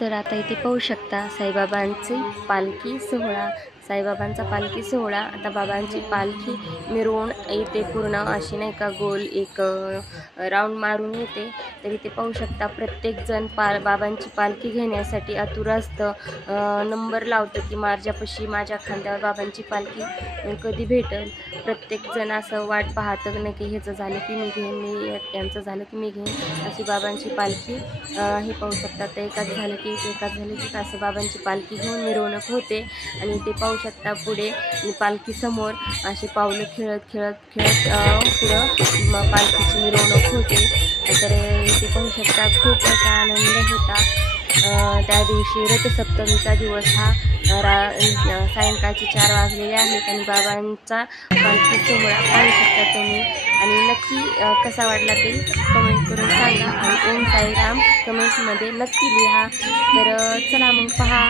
तर आता इथे पाहू शकता साईबाबांची पालखी सोहळा, साईबाबांचा पालखी सोहळा। आता बाबांची पालखी मिरवून येते, पूर्ण अशी नाही का गोल एक राऊंड मारून येते। तर इथे पाहू शकता प्रत्येक जण बाबांची पालखी घेण्यासाठी आतुर असतं, नंबर लावतं की माझ्यापाशी माझ्या खांद्यावर बाबांची पालखी कधी भेटेल। प्रत्येक जण असं वाट पाहतं नाही की ह्याचं झालं की मी घेईन, मी यांचं झालं की मी घेईन, अशी बाबांची पालखी हे पाहू शकता। तर एकाच झालं की असं बाबांची पालखी घेऊन मिरवणूक होते। आणि ते पाहू शकता पुढे पालखी समोर अशी पावलं खेळत पुढं पालखीची मिरवणूक होते। तर इथे पाहू शकता खूप असा आनंद होता। त्या दिवशी रथसप्तमीचा दिवस हा सायंकाळचे 4 वाजलेले आहेत आणि बाबांचा पालखी सोहळा पाहू शकता तुम्ही। आणि नक्की कसा वाटला ते कमेंट करून सांगा आणि ओम साईराम कमेंटमध्ये नक्की लिहा। तर चला मग पहा।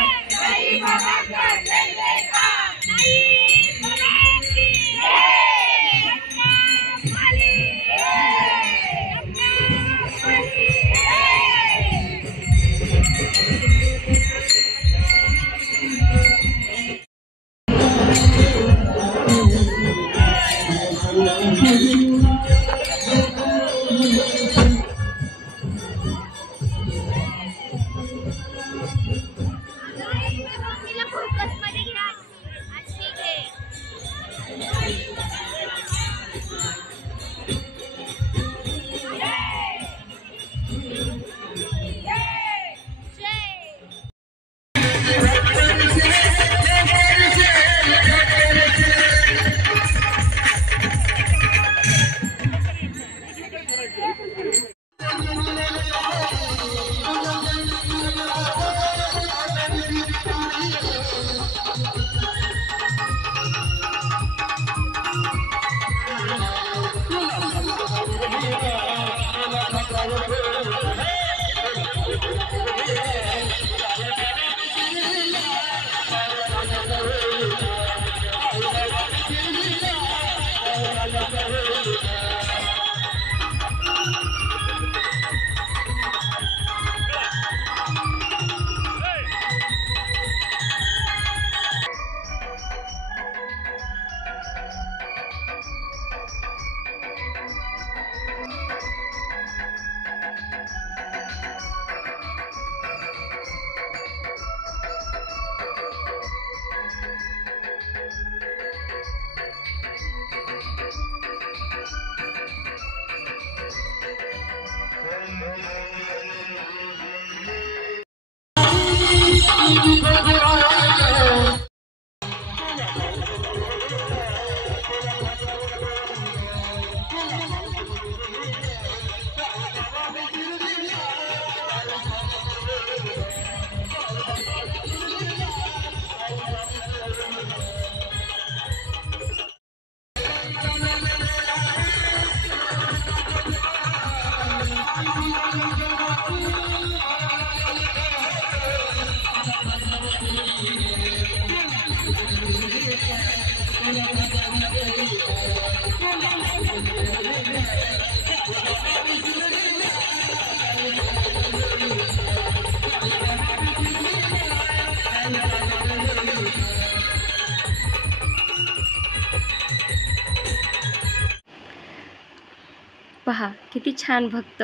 पहा किती छान भक्त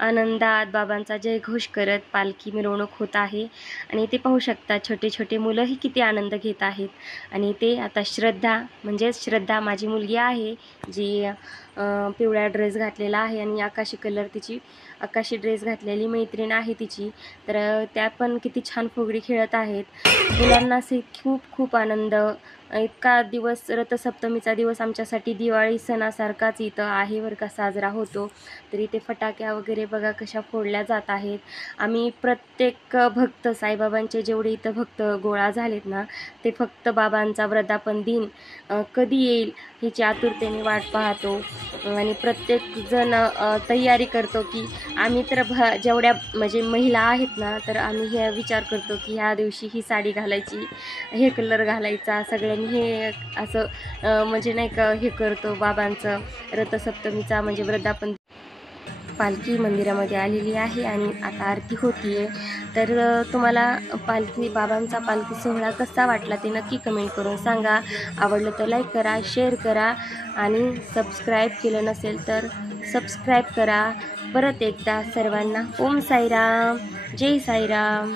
आनंदात बाबांचा जयघोष करत पालखी मिरवणूक होत आहे। आणि ते पाहू शकता छोटे छोटे मुलंही किती आनंद घेत आहेत। आणि ते आता श्रद्धा माझी मुलगी आहे जी पिवळा ड्रेस घातलेला आहे आणि आकाशी ड्रेस घातलेली मैत्रीण आहे तिची। तर त्या पण किती छान फुगडी खेळत आहेत। मुलांना खूप खूप आनंद। इतका दिवस रथसप्तमीचा दिवस आमच्यासाठी दिवाळी सणासारखाच इथं आहे बरं का साजरा होतो। तर इथे फटाक्या वगैरे बघा कशा फोडल्या जात आहेत। आम्ही प्रत्येक भक्त साईबाबांचे जेवढे इथं भक्त गोळा झालेत ना, ते फक्त बाबांचा वर्धापन दिन कधी येईल ह्याची आतुरतेने वाट पाहतो। आणि प्रत्येक जण तयारी करतो की आम्ही तर जेवढ्या म्हणजे महिला आहेत ना, तर आम्ही हे विचार करतो की ह्या दिवशी ही साडी घालायची, हे कलर घालायचा, सगळ्यांनी हे असं म्हणजे नाही का हे करतो बाबांचं रथसप्तमीचा म्हणजे वर्धापन। पालखी मंदिरामध्ये आलेली आहे आणि आता आरती होतीये। तर तुम्हाला बाबांचा पालखी सोहळा कसा वाटला ते नक्की कमेंट करून सांगा. आवडलं तर लाईक करा, शेअर करा आणि सबस्क्राईब केलं नसेल तर सबस्क्राईब करा. परत एकदा सर्वांना ओम साईराम, जय साईराम.